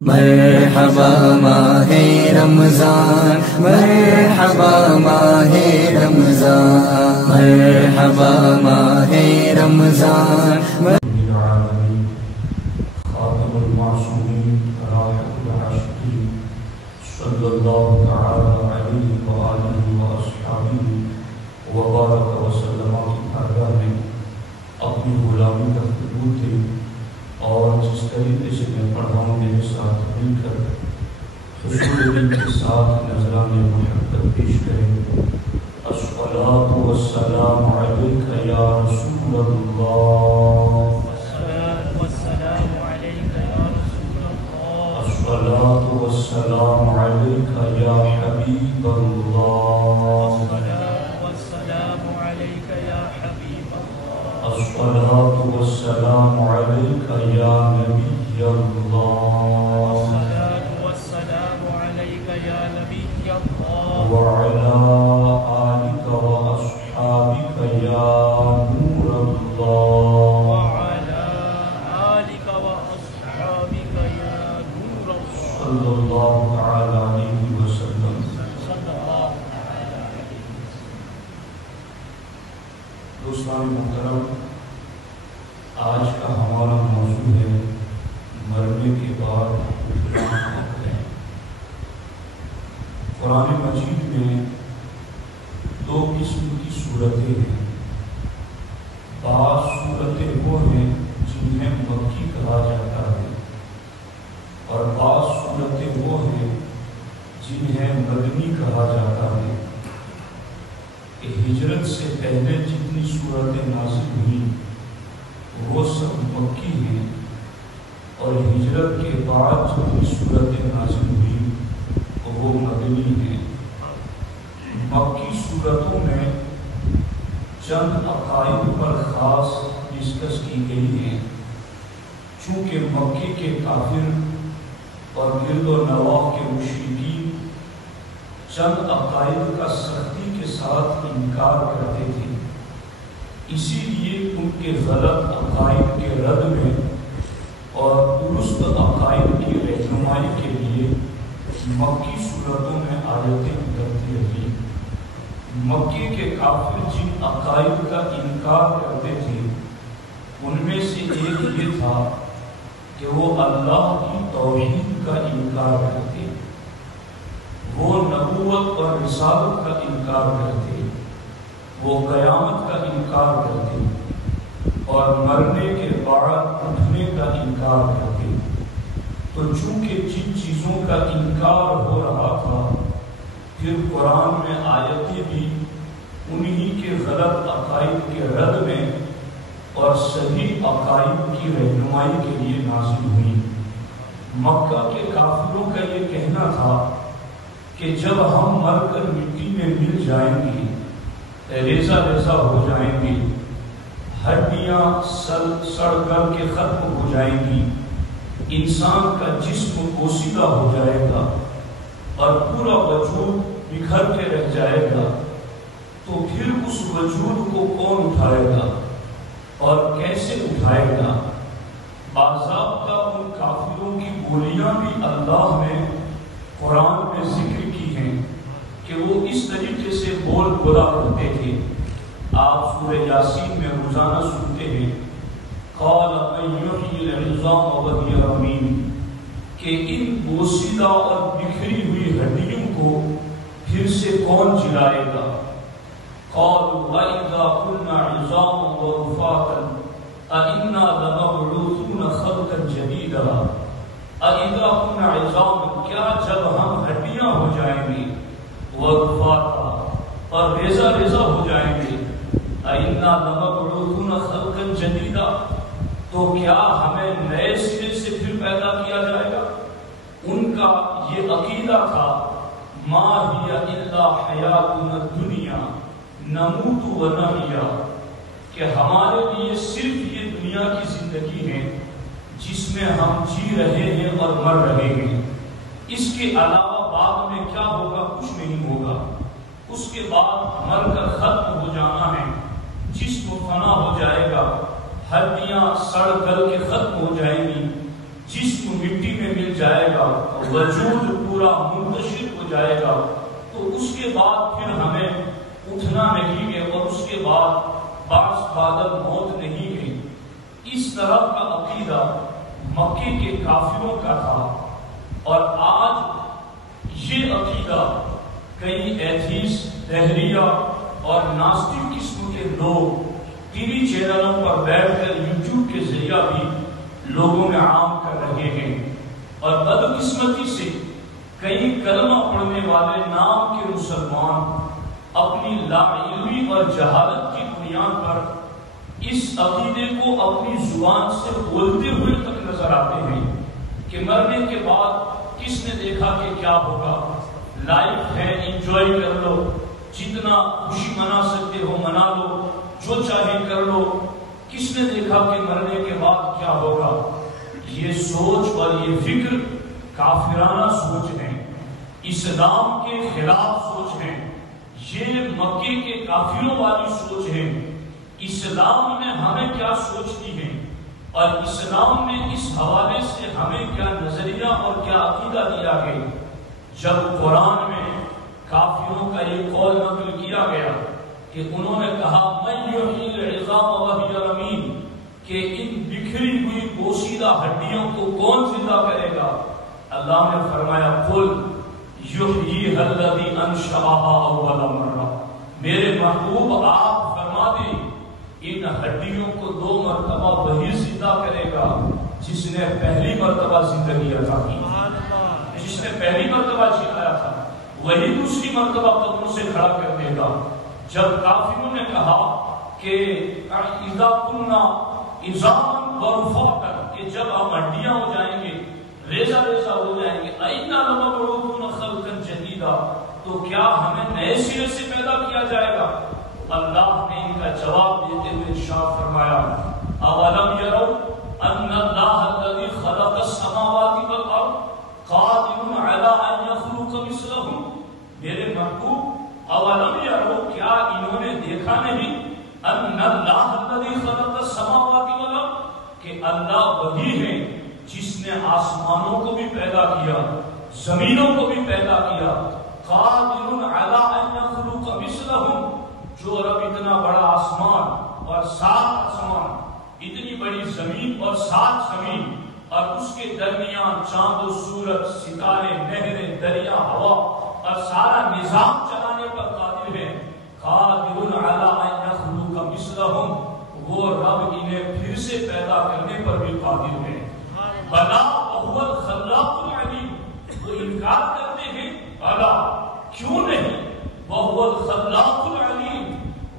مرحبا ماہ رمضان، مرحبا ماہ رمضان، مرحبا ماہ رمضان۔ خاتم المعصومین راحت العاشقین صلی اللہ تعالی علیہ وآلہ واصحابہ وبارک وسلم کی بارگاہ میں اپنی غلامی کا قبول تھے، اور جس طریقے سے میں پڑھا ہوں میرے ساتھ مل کر خشوع دل کے ساتھ نذرانِ محبت پیش کریں۔ الصلاۃ والسلام علیک یا رسول اللہ، الصلاۃ والسلام علیک یا حبیب اللہ، الصلاۃ والسلام علیک یا نبی اللہ، وعلی آلک واصحابک یا نور اللہ، صلی اللہ تعالی علیہ وسلم۔ دوستان محترم، آج کا ہمارا موضوع ہے مرنے کے بعد اٹھنا ہے۔ قرآن مجید میں دو قسم کی صورتیں ہیں۔ بعض صورتیں وہ ہیں جنہیں مکی کہا جاتا ہے، اور بعض صورتیں وہ ہیں جنہیں مدنی کہا جاتا ہے۔ کہ ہجرت سے پہلے جتنی صورتیں نازل ہوئیں وہ سب مکی ہیں، اور ہجرت کے بعد جتنی صورتیں نازل ہوئیں وہ مدنی ہیں۔ مکی صورتوں میں چند عقائد پر خاص ڈسکس کی گئی ہیں، چونکہ مکے کے کافر اور گرد و نواح کے مشرکین چند عقائد کا سختی کے ساتھ انکار کرتے تھے، اسی لیے ان کے غلط عقائد کے رد میں اور درست عقائد کی رہنمائی کے لیے مکی صورتوں میں آیتیں اترتی رہی۔ مکے کے کافر جن عقائد کا انکار کرتے تھے ان میں سے ایک یہ تھا کہ وہ اللہ کی توحید کا انکار کرتے، وہ نبوت اور رسالت کا انکار کرتے، وہ قیامت کا انکار کرتے، اور مرنے کے بعد اٹھنے کا انکار کرتے۔ تو چونکہ جن چیزوں کا انکار ہو رہا تھا، پھر قرآن میں آیتیں بھی انہی کے غلط عقائد کے رد میں اور صحیح عقائد کی رہنمائی کے لیے نازل ہوئی۔ مکہ کے کافروں کا یہ کہنا تھا کہ جب ہم مر کر مٹی میں مل جائیں گے، ریزہ ریزہ ہو جائیں گے، ہڈیاں سڑ کر کے ختم ہو جائیں گی، انسان کا جسم پوسیدہ ہو جائے گا اور پورا وجود بکھر کے رہ جائے گا، تو پھر اس وجود کو کون اٹھائے گا اور کیسے اٹھائے گا؟ باضابطہ ان کافروں کی بولیاں بھی اللہ نے قرآن میں ذکر کی ہیں کہ وہ اس طریقے سے بولا کرتے تھے۔ آپ سورہ یاسین میں روزانہ سنتے ہیں قال من یحیی العظام وہی رمیم، کہ ان بوسیدہ اور بکھری ہوئی ہڈیوں کو پھر سے کون جلائے گا؟ قالوا وَإِذَا كُنَّا عِظَامًا وَرُفَاتًا أَإِنَّا لَمَبْعُوثُونَ خَلْقًا جَدِيدًا، أَإِذَا كُنَّا عِظَامًا، کیا جب ہم ہڈیاں ہو جائیں گے، وَرُفَاتًا اور ریزہ ریزہ ہو جائیں گے، أَإِنَّا لَمَبْعُوثُونَ خَلْقًا جَدِيدًا، تو کیا ہمیں نئے سرے سے پھر پیدا کیا جائے گا؟ ان کا یہ عقیدہ تھا ما ہی الا حیاتنا الدنیا نموت و نحیا، کہ ہمارے لیے صرف یہ دنیا کی زندگی ہے جس میں ہم جی رہے ہیں اور مر رہے ہیں، اس کے علاوہ بعد میں کیا ہوگا کچھ نہیں ہوگا، اس کے بعد مر کر ختم ہو جانا ہے، جسم فنا ہو جائے گا، ہڈیاں سڑ گل کے ختم ہو جائیں گی، جسم مٹی میں مل جائے گا، وجود پورا منتشر ہو جائے گا، تو اس کے بعد پھر ہمیں اٹھنا نہیں ہے، اور اس کے بعد بعد موت نہیں ہے۔ اس طرح کا عقیدہ مکے کے کافروں کا تھا، اور آج یہ عقیدہ کئی ایتھیسٹ، دہریہ اور ناستک قسم کے لوگ ٹی وی چینلوں پر بیٹھ کر یوٹیوب کے ذریعہ بھی لوگوں میں عام کر رہے ہیں، اور بدقسمتی سے کئی کلمہ پڑھنے والے نام کے مسلمان اپنی لا علمی اور جہالت کی بنیاد پر اس عقیدے کو اپنی زبان سے بولتے ہوئے تک نظر آتے ہیں کہ مرنے کے بعد کس نے دیکھا کہ کیا ہوگا، لائف ہے، انجوائے کر لو، جتنا خوشی منا سکتے ہو منا لو، جو چاہے کر لو، کس نے دیکھا کہ مرنے کے بعد کیا ہوگا۔ یہ سوچ اور یہ فکر کافرانہ سوچ ہے، اسلام کے خلاف سوچ ہے، یہ مکے کے کافروں والی سوچ ہے۔ اسلام نے ہمیں کیا سوچ دی ہے، اور اسلام نے اس حوالے سے ہمیں کیا نظریہ اور کیا عقیدہ دیا ہے۔ جب قرآن میں کافروں کا یہ قول نقل کیا گیا کہ انہوں نے کہا من یحیی العظام وہی رمیم، کہ ان بکھری ہوئی بوسیدہ ہڈیوں کو کون زندہ کرے گا، اللہ نے فرمایا قل یحییھا الذی انشأھا اول مرہ، میرے محبوب آپ فرما دیں ان ہڈیوں کو 2 مرتبہ وہی زندہ کرے گا جس نے پہلی مرتبہ زندگی عطا کی، جس نے پہلی مرتبہ جلایا تھا، وہی دوسری مرتبہ قبروں سے کھڑا کر دے گا۔ جب کافروں نے کہا کہ اذا کنا عظاما ورفاتا، کہ جب ہم ہڈیاں ہو جائیں گے، ریزہ ریزہ ہو جائیں گے، اِنَّا لَمَبْعُوثُونَ خَلْقًا جَدِيدًا، تو کیا ہمیں نئے سرے سے پیدا کیا جائے گا؟ اللہ نے ان کا جواب دیتے ہوئے ارشاد فرمایا اَوَلَمْ يَرَوْا أَنَّ اللَّهَ الَّذِي خَلَقَ السَّمَاوَاتِ وَالْأَرْضَ قَادِرٌ عَلَىٰ أَن يَخْلُقَ مِثْلَهُم، میرے محبوب اولم يروا، کیا انہوں نے دیکھا نہیں، ان اللہ الذی خلق السماوات والارض، کہ اللہ وہی ہے جس نے آسمانوں کو بھی پیدا کیا، زمینوں کو بھی پیدا کیا، قادر علی ان یخلق مثلہم، جو رب اتنا بڑا آسمان اور 7 آسمان، اتنی بڑی زمین اور 7 زمین، اور اس کے درمیان چاند و سورج، ستارے، نہریں، دریا، ہوا اور سارا نظام چلانے پر قادر ہے، قادر علی ان یخلق مثلہم، وہ رب انہیں پھر سے پیدا کرنے پر بھی قادر ہے۔ بلا وہو الخلاق العلیم، وہ انکار کرتے ہیں بلا، کیوں نہیں، وہو الخلاق العلیم،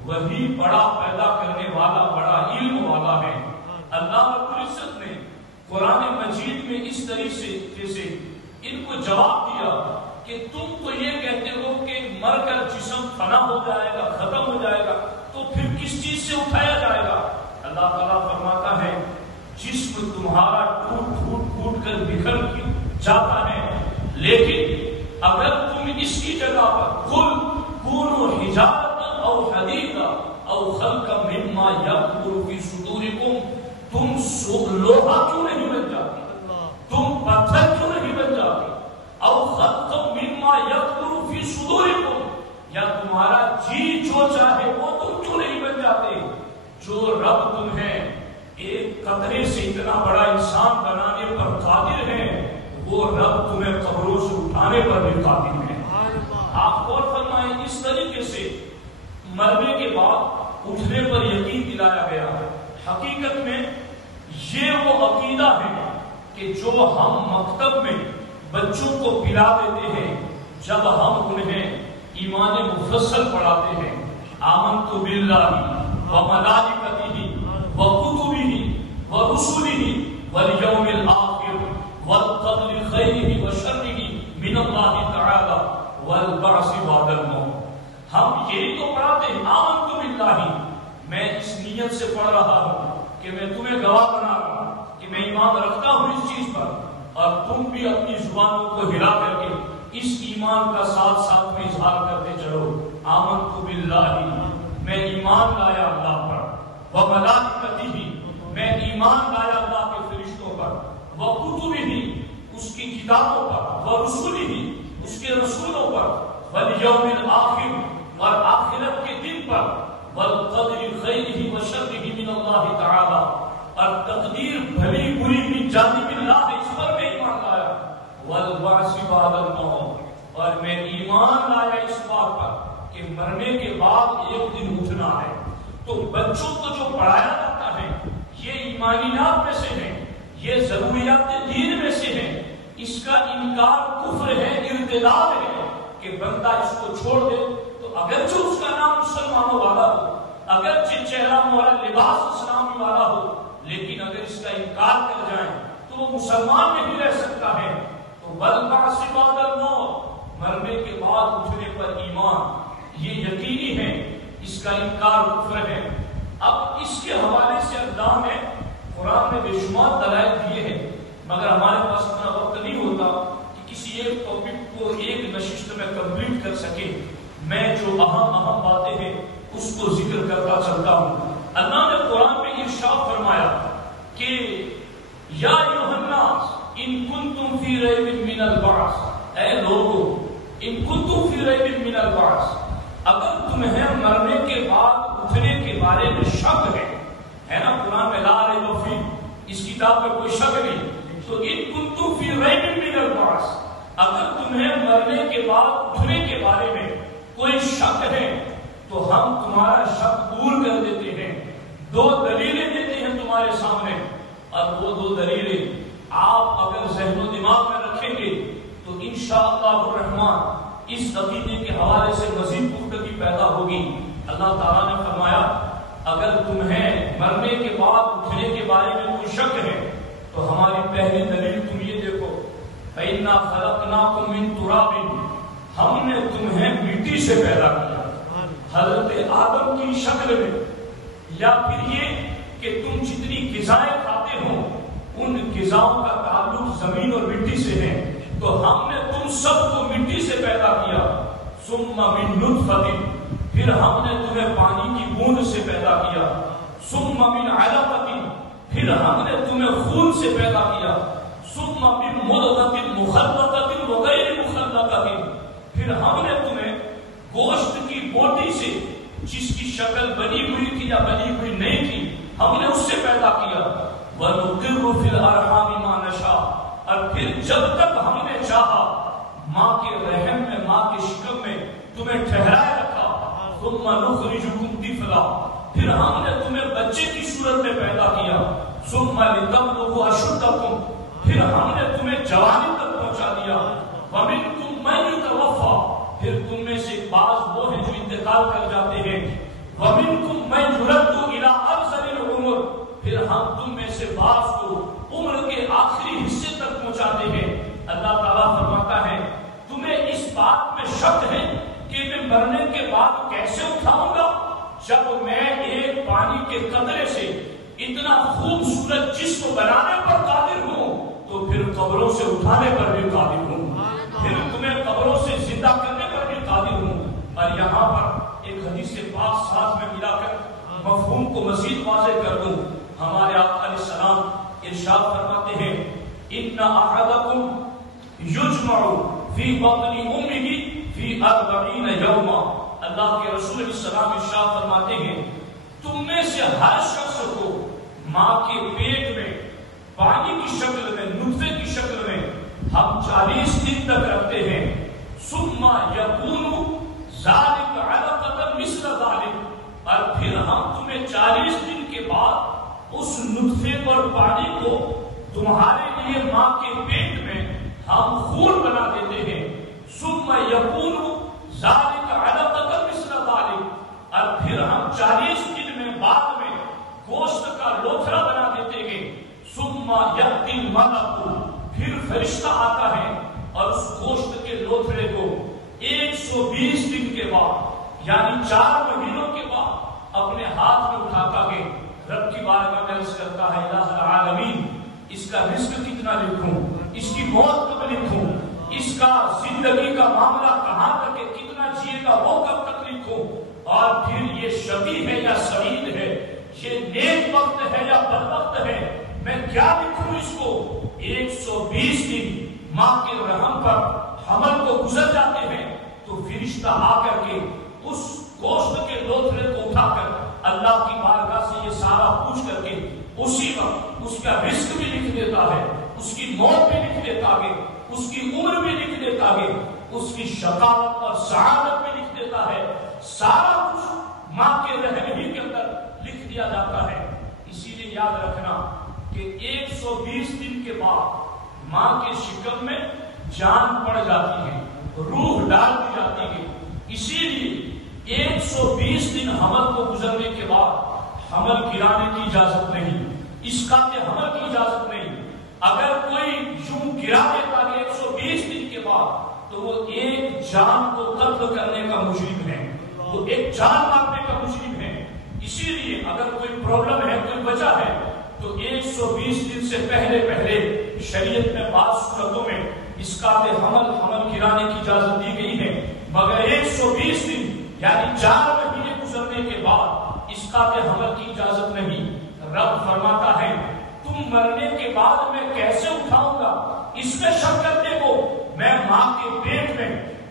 وہی بڑا پیدا کرنے والا، بڑا علم والا ہے۔ اللہ رب العزت نے قرآن مجید میں اس طریقے سے ان کو جواب دیا کہ تم تو یہ کہتے ہو کہ مر کر جسم فنا ہو جائے گا، ختم ہو جائے گا، تو پھر کس چیز سے اٹھایا جائے گا؟ اللہ تعالیٰ فرماتا ہے جسم تمہارا ٹوٹ کر بکھر جاتا ہے، لیکن اگر تم اس کی جگہ پر قل کونوا حجارۃ او حدیدا او خلقا مما یکبر فی صدورکم، تم لوہا کیوں نہیں بن جاتے، تم پتھر کیوں نہیں بن جاتے، او خلقا مما یکبر فی صدورکم، یا تمہارا جی جو چاہے وہ تم کیوں نہیں بن جاتے؟ جو رب تمہیں ایک قطرے سے اتنا بڑا انسان بنانے پر قادر ہے، وہ رب تمہیں قبروں سے اٹھانے پر بھی قادر ہے۔ آپ غور فرمائیں، اس طریقے سے مرنے کے بعد اٹھنے پر یقین دلایا گیا ہے۔ حقیقت میں یہ وہ عقیدہ ہے کہ جو ہم مکتب میں بچوں کو پلا دیتے ہیں جب ہم انہیں ایمان مفصل پڑھاتے ہیں، آمنت باللہ وملائکتہ وکتبہ ورسلہ والیوم الآخر والقدر خیرہ وشرہ من اللہ تعالی والبعث بعد الموت۔ ہم یہی تو پڑھاتے ہیں، آمنت باللہ، میں اس نیت سے پڑھ رہا ہوں کہ میں تمہیں گواہ بنا رہا ہوں کہ میں ایمان رکھتا ہوں اس چیز پر، اور تم بھی اپنی زبانوں کو ہلا کر کے اس ایمان کا ساتھ ساتھ میں اظہار کرتے چلو۔ آمنت باللہ، میں ایمان لایا اللہ پر، وملائکتہ، میں ایمان لایا اللہ کے فرشتوں پر، وکتبہ، اس کی کتابوں پر، ورسولہ، اس کے رسولوں پر، والیوم الآخر، اور آخرت کے دن پر، والقدر خیرہ وشرہ من اللہ تعالی، اور تقدیر بھلی بری من جانب اللہ ہے، اس پر میں ایمان لایا، والبعث بعد الموت، اور میں ایمان لایا اس بات پر کہ مرنے کے بعد ایک دن اٹھنا ہے۔ تو بچوں کو جو پڑھایا جاتا ہے یہ ایمانیات میں سے ہے، یہ ضروریات دین میں سے ہے، اس کا انکار کفر ہے، ارتداد ہے کہ بندہ اس کو چھوڑ دے تو اگرچہ اس کا نام مسلمانوں والا ہو، اگرچہ چہرہ مہرا لباس اسلامی والا ہو، لیکن اگر اس کا انکار کر جائیں تو وہ مسلمان نہیں رہ سکتا ہے۔ تو والبعث بعد الموت، مرنے کے بعد اٹھنے پر ایمان، یہ یقینی ہے، اس کا انکار کفر ہے۔ اب اس کے حوالے سے اللہ نے قرآن میں بے شمار دلائل دیے ہیں، مگر ہمارے پاس اتنا وقت نہیں ہوتا کہ کسی ایک ٹاپک کو ایک نشست میں کمپلیٹ کر سکے۔ میں جو اہم باتیں ہیں اس کو ذکر کرتا چلتا ہوں۔ اللہ نے قرآن میں ارشاد فرمایا کہ یا ایھا الناس ان کنتم فی ریب من البعث، اے لوگو ان کنتم فی ریب من البعث، اگر تمہیں مرنے کے بعد اٹھنے کے بارے میں شک ہے نا، قرآن میں لا ریب فیہ، اس کتاب میں کوئی شک نہیں، تو ان کنتم فی ریب من البعث، اگر تمہیں مرنے کے بعد اٹھنے کے بارے میں کوئی شک ہے تو ہم تمہارا شک دور کر دیتے ہیں، دو دلیلیں دیتے ہیں تمہارے سامنے، اور وہ دو دلیلیں آپ اگر ذہن و دماغ میں رکھیں گے تو انشاءاللہ الرحمن اس عقیدے کے حوالے سے مزید پختگی پیدا ہوگی۔ اللہ تعالیٰ نے فرمایا اگر تمہیں مرنے کے بعد اٹھنے کے بارے میں کوئی شک ہے تو ہماری پہلی دلیل تم یہ دیکھو، فَإِنَّا خَلَقْنَاكُم مِّن تُرَابٍ، ہم نے تمہیں مٹی سے پیدا کیا، حضرت آدم کی شکل میں، یا پھر یہ کہ تم جتنی غذائیں کھاتے ہو ان غذاؤں کا تعلق زمین اور مٹی سے ہے، تو ہم نے تم سب کو مٹی سے پیدا کیا، ثم من نطفۃ، پھر ہم نے تمہیں پانی کی بوند سے پیدا کیا، ثم من علقۃ، پھر ہم نے تمہیں خون سے پیدا کیا، ثم من مضغۃ مخلقۃ وغیر مخلقۃ، پھر ہم نے تمہیں گوشت کی بوٹی سے، جس کی شکل بنی ہوئی تھی یا بنی ہوئی نہیں تھی، ہم نے اس سے پیدا کیا، وَنُقِرُّ فِي الْأَرْحَامِ مَا نَشَاءُ، اور پھر جب تک ہم نے چاہا ماں کے رحم میں، ماں کے شکم میں تمہیں ٹھہرائے رکھا، ثُمَّ نُخْرِجُكُمْ طِفْلًا، پھر ہم نے تمہیں بچے کی صورت میں پیدا کیا، ثُمَّ لِتَبْلُغُوا أَشُدَّكُمْ، پھر ہم نے تمہیں جوانی تک پہنچا دیا، وَمِنْكُمْ مَن يُتَوَفَّى، پھر تم میں سے بعض وہ ہیں جو انتقال کر جاتے ہیں، وَمِنْكُمْ مَن يُرَدُّ إِلَىٰ أَرْذَلِ الْعُمُرِ، پھر ہم تم میں سے بعض کو عمر کے آخری حصے تک پہنچاتے ہیں۔ اللہ تعالیٰ فرماتا ہے تمہیں اس بات میں شک ہے کہ میں مرنے کے بعد کیسے اٹھاؤں گا؟ جب میں ایک پانی کے قطرے سے اتنا خوبصورت جسم بنانے پر قادر ہوں تو پھر قبروں سے اٹھانے پر بھی قادر ہوں، پھر تمہیں قبروں سے زندہ کرنے پر بھی قادر ہوں۔ اور یہاں پر ایک حدیث پاک ساتھ میں ملا کر مفہوم کو مزید واضح کر دوں، ہمارے آقا علیہ السلام ارشاد فرماتے ہیں ان احدکم یجمع فی بطن امہ فی 40 یوما، اللہ کے رسول علیہ السلام ارشاد فرماتے ہیں تم میں سے ہر شخص کو ماں کے پیٹ میں پانی کی شکل میں، نطفے کی شکل میں ہم 40 دن تک رکھتے ہیں، ثم یکون ذلک علقۃ مثل ذلک، اور پھر ہم تمہیں 40 دن کے بعد اس نطفے پر پانی کو تمہارے لیے ماں کے پیٹ میں ہم خون بنا دیتے ہیں، ثم یکون ذلک علقۃ مثل ذلک، اور پھر ہم 40 دن میں بعد میں گوشت کا لوتھڑا بنا دیتے ہیں، ثم یأتی الملک، پھر فرشتہ آتا ہے اور اس گوشت کے لوتھڑے کو 120 دن کے بعد یعنی 4 مہینوں کے بعد اپنے ہاتھ میں اٹھاتا ہے، رب کی بارگاہ میں عرض کرتا ہے الہ العالمین اس کا رزق کتنا لکھوں، اس کی موت کب لکھوں، اس کا زندگی کا معاملہ کہاں تک ہے، کتنا جیے گا وہ کب تک لکھوں، اور پھر یہ شقی ہے یا سعید ہے، یہ نیک وقت ہے یا بدبخت ہے، میں کیا لکھوں اس کو۔ 120 دن ماں کے رحم پر حمل کو گزر جاتے ہیں تو فرشتہ آ کر کے اس گوشت کے لوتھڑے کو اٹھا کر اللہ کی بارگاہ سے یہ سارا پوچھ کر کے اسی وقت اس کا رزق بھی لکھ دیتا ہے، اس کی موت بھی لکھ دیتا ہے، اس کی عمر بھی لکھ دیتا ہے، اس کی شقاوت اور سعادت بھی لکھ دیتا ہے، سارا کچھ ماں کے رحم ہی کے اندر لکھ دیا جاتا ہے۔ اسی لیے یاد رکھنا کہ 120 دن کے بعد ماں کے شکم میں جان پڑ جاتی ہے، روح ڈال دی جاتی ہے۔ اسی لیے 120 دن حمل کو گزرنے کے بعد حمل گرانے کی اجازت نہیں، اسقاط حمل کی اجازت نہیں۔ اگر کوئی یوں گرا دیتا ہے 120 دن کے بعد تو وہ ایک جان کو قتل کرنے کا مجرم ہے، وہ ایک جان مارنے کا مجرم ہے۔ اسی لیے اگر کوئی پرابلم ہے، کوئی وجہ ہے تو 120 دن سے پہلے شریعت میں بعض صورتوں میں اسقاط حمل گرانے کی اجازت دی گئی ہے، مگر 120 دن یعنی 4 مہینے گزرنے کے بعد اسقاط حمل کی اجازت نہیں۔ رب فرماتا ہے تم مرنے کے بعد میں کیسے اٹھاؤں گا؟ اس میں شک کرنے کو میں ماں کے پیٹ میں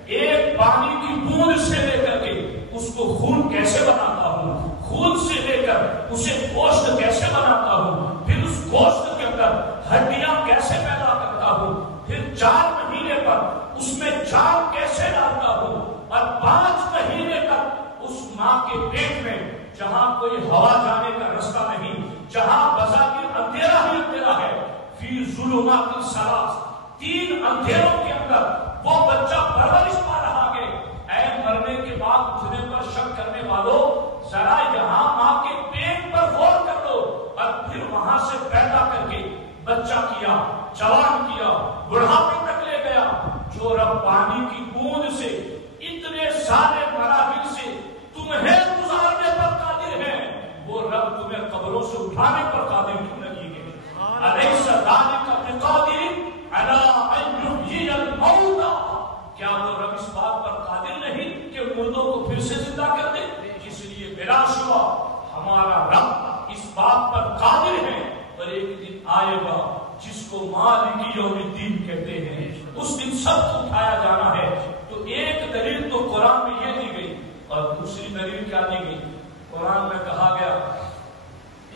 ایک پانی کی بوند سے لے کر کے اس کو خون کیسے بناتا ہوں، خون سے لے کر اسے گوشت کیسے بناتا ہوں، پھر اس گوشت کے اندر ہڈیاں کیسے پیدا کرتا ہوں، پھر 4 مہینے پر اس میں جان کیسے ڈالتا ہوں، اور 5 مہینے تک اس ماں کے پیٹ میں جہاں کوئی ہوا جانے کا رستہ نہیں، جہاں بظاہر اندھیرا ہی اندھیرا ہے، فی ظلمات الثلاث، 3 اندھیروں کے اندر وہ بچہ پرورش پا رہا ہے۔ اے مرنے کے بعد اٹھنے پر شک کرنے والوں، ذرا یہاں ماں کے پیٹ پر غور کر لو، اور پھر وہاں سے پیدا کر کے بچہ کیا، جوان کیا، بڑھاپے تک لے گیا۔ جو رب پانی کی بوند سے اتنے سارے مراحل سے تمہیں گزارنے پر قادر ہے، وہ رب تمہیں قبروں سے اٹھانے پر قادر کیوں نہیں ہے؟ الیس ذالک بقادر علی ان یحیی الموتى، کیا وہ رب اس بات پر قادر نہیں کہ مردوں کو پھر سے زندہ کر دے؟ اس لیے بلا شبہ ہمارا رب اس بات پر قادر ہے، اور ایک دن آئے گا جس کو مالک یوم الدین کہتے ہیں، اس دن سب کو اٹھایا جانا ہے۔ تو ایک دلیل تو قرآن میں یہ دی گئی، اور دوسری دلیل کیا دی گئی؟ قرآن میں کہا گیا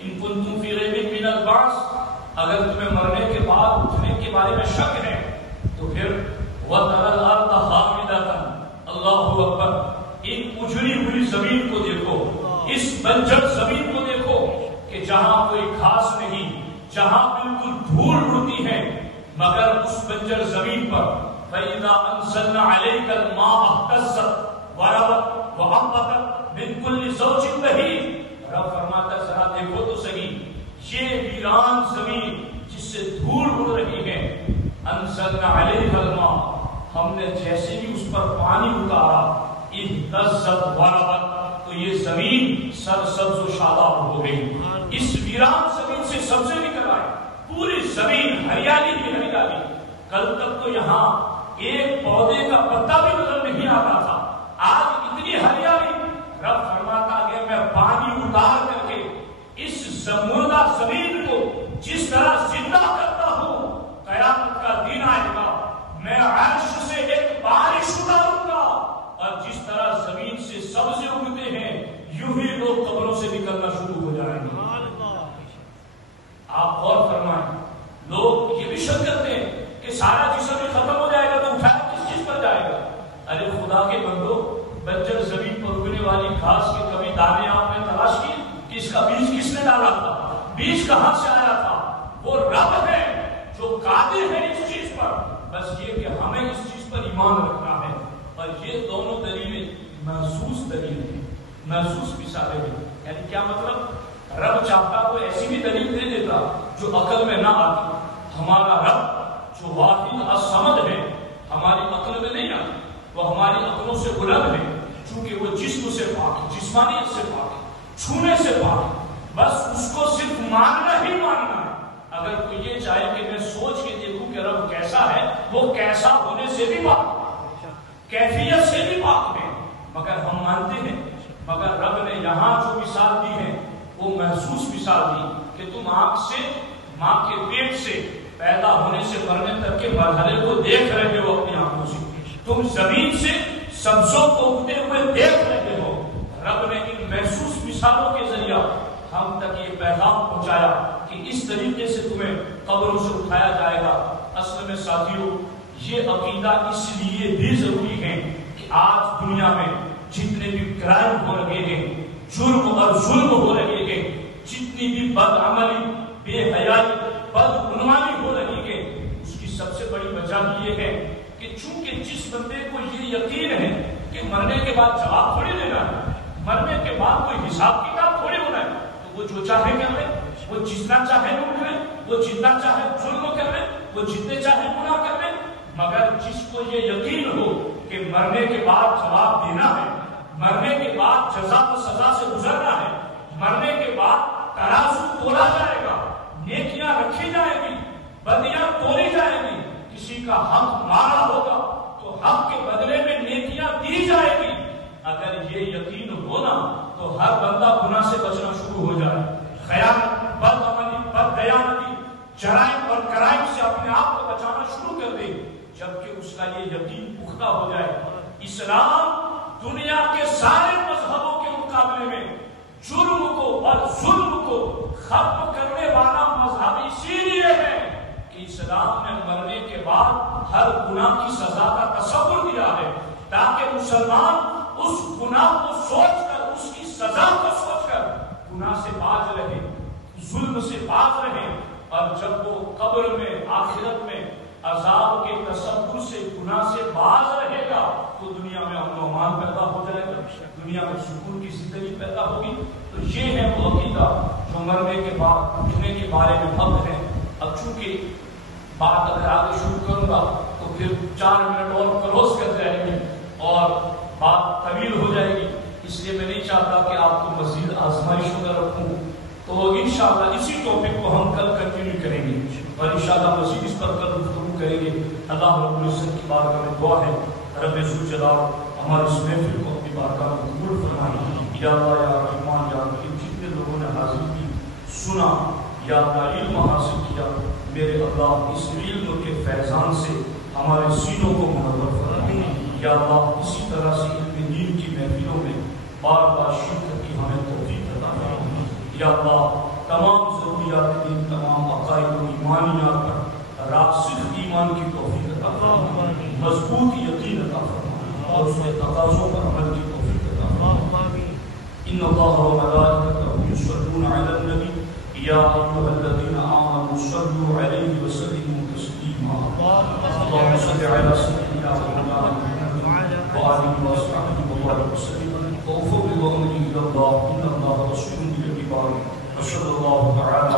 ان کنتم فی ریب من البعث، اگر تمہیں مرنے کے بعد اٹھنے کے بارے میں شک ہے تو پھر وَتَرَى الْأَرْضَ خَامِدَةً، اللہ اکبر، ان اجڑی ہوئی زمین کو دیکھو، اس بنجر زمین کو دیکھو کہ جہاں کوئی گھاس نہیں، جہاں بالکل دھول اڑتی ہے، مگر اس بنجر زمین پر فَإِذَا أَنزَلْنَا عَلَيْكَ الْمَاءَ اهْتَزَّتْ وَرَبَتْ وَأَنبَتَتْ مِن كُلِّ زَوْجٍ بَهِيجٍ۔ رب فرماتا ہے ذرا دیکھو تو صحیح، یہ ویران زمین جس سے دھول اڑ رہی ہے، انزلنا علیہ الماء، ہم نے جیسے ہی اس پر پانی اتارا، اہتزت وربت، تو یہ زمین سرسبز و شاداب ہو گئی۔ اس ویران زمین سے سبزے نکل آئے، پوری زمین ہریالی ہی ہریالی۔ کل تک تو یہاں ایک پودے کا پتا بھی نظر نہیں آتا تھا، آج اتنی ہریالی۔ رب فرماتا ہے میں پانی اتار کر کے اس مردہ زمین کو جس طرح زندہ کرتا ہوں، قیامت کا دن آئے گا میں عرش سے ایک بارش اتاروں گا، اور جس طرح زمین سے سبزے اگتے ہیں یوں ہی لوگ قبروں سے نکلنا شروع ہو جائیں گے۔ آپ غور فرمائیں، لوگ یہ بھی شک کرتے ہیں کہ سارا جسم ہی ختم ہو جائے گا تو اٹھایا کس چیز پر جائے گا؟ ارے خدا کے بندو، بنجر زمین پر اگنے والی گھاس کے کبھی دانے آپ نے تلاش کیے کہ اس کا بیج کس نے ڈالا تھا، بیج کہاں سے آیا تھا؟ وہ رب ہے جو قادر ہے اس چیز پر، بس یہ کہ ہمیں اس چیز پر ایمان رکھنا ہے۔ اور یہ دونوں دلیلیں محسوس دلیلیں ہیں، محسوس مثالیں ہیں۔ یعنی کیا مطلب؟ رب چاہتا تو ایسی بھی دلیل دے دیتا جو عقل میں نہ آتی۔ ہمارا رب جو واحد الصمد ہے ہماری عقل میں نہیں آتی، وہ ہماری عقلوں سے بلند ہے، چونکہ وہ جسم سے پاک ہے، جسمانیت سے پاک ہے، چھونے سے پاک ہے۔ بس اس کو صرف ماننا ہی ماننا ہے۔ اگر کوئی یہ چاہے کہ میں سوچ کے دیکھوں کہ رب کیسا ہے، وہ کیسا ہونے سے بھی پاک ہے، کیفیت سے بھی پاک ہے، مگر ہم مانتے ہیں۔ مگر رب نے یہاں جو مثال دی ہے وہ محسوس مثال دی کہ تم آنکھ سے، ماں کے پیٹ سے پیدا ہونے سے مرنے تک کے مرحلے کو دیکھ رہے ہو اپنی آنکھوں سے. تم زمین سے سبزوں کو اگتے ہوئے دیکھ رہے ہو. رب نے ان محسوس مثالوں کے ذریعہ ہم تک یہ پیغام پہنچایا کہ اس طریقے سے تمہیں قبروں سے اٹھایا جائے گا. اصل میں ساتھیوں یہ عقیدہ اس لیے بھی ضروری ہے کہ آج دنیا میں جتنے بھی کرائم ہو رہے ہیں, جرم اور ظلم ہو رہے ہیں, جتنی بھی بد عملی, بے حیائی, بدعنوانی ہو رہی ہے, اس کی سب سے بڑی وجہ یہ ہے کہ چونکہ جس بندے کو یہ یقین ہے کہ مرنے کے بعد جواب تھوڑی دینا ہے, مرنے کے بعد کوئی حساب کتاب تھوڑی ہونا ہے, تو وہ جو چاہے کر لے, وہ جتنا چاہے لوٹ لے, وہ جتنا چاہے ظلم کر لے, وہ جتنے چاہے گناہ کر لے. مگر جس کو یہ یقین ہو کہ مرنے کے بعد جواب دینا ہے, مرنے کے بعد جزا و سزا سے گزرنا ہے, مرنے کے بعد ترازو تولا جائے گا, نیکیاں رکھی جائیں گی, بدیاں تولی جائیں گی, کسی کا حق مارا ہوگا تو حق کے بدلے میں نیکیاں دی جائے گی. اگر یہ یقین ہونا تو ہر بندہ گناہ سے بچنا شروع ہو جائے, خیانت, بد عملی, بد دیانتی, جرائم اور کرائم سے اپنے آپ کو بچانا شروع کر دے. جبکہ اس کا یہ یقین پختہ ہو جائے اسلام دنیا کے سارے مذہبوں کے مقابلے میں جرم کو اور ظلم کو ختم کرنے والا مذہب اسی لیے ہے کہ اسلام نے مرنے کے بعد ہر گناہ کی سزا کا تصور دیا ہے, تاکہ مسلمان اس گناہ کو سوچ کر, اس کی سزا کو سوچ کر گناہ سے باز رہے, ظلم سے باز رہے, اور جب وہ قبر میں, آخرت میں عذاب کے تصور سے, گناہ سے باز رہے گا تو دنیا میں امن و امان پیدا ہو جائے گا, دنیا میں سکون کی زندگی پیدا ہوگی. تو یہ ہے وہ عقیدہ جو مرنے کے بعد اٹھنے کے بارے میں حق ہے. اب چونکہ بات اگر آگے شروع کروں گا تو پھر 4 منٹ اور کروس کر جائیں گے اور بات طویل ہو جائے گی, اس لیے میں نہیں چاہتا کہ آپ کو مزید آزمائشوں کا رکھوں. تو انشاءاللہ اسی ٹاپک کو ہم کل کنٹینیو کریں گے اور انشاءاللہ مزید اس پر کل گفتگو کریں گے. اللہ رب العزت کی بارگاہ میں دعا ہے رب ذوالجلال ہمارے اس محفل کو اپنی بارگاہ میں قبول فرمائے. یا اللہ یا رحمان یا رحیم, جتنے لوگوں نے حاضر کی, سنا, یا اللہ علم حاصل کیا, میرے اللہ اس علم کے فیضان سے ہمارے سینوں کو منور فرمائے. یا اللہ اسی طرح سے علم دین کی محفلوں میں بار بار شرکت کی ہمیں توفیق عطا فرمائے. یا اللہ تمام ضروریات دین, تمام عقائد و ایمانیات پر راسخ ایمان کی توفیق عطا فرمائے, مضبوط یقین عطا فرمائے اور اس کے تقاضوں پر عمل کی توفیق عطا فرمائے. ان اللہ و ملائکتہ یصلون علی النبی یا ایھا الذین آمنوا صلوا علیہ وسلموا تسلیما. اللهم صل علی سیدنا محمد وآلہ وصحبہ وبارک وسلم. وأفوض أمري إلى الله إن الله رسول بالعباد وصلى الله تعالى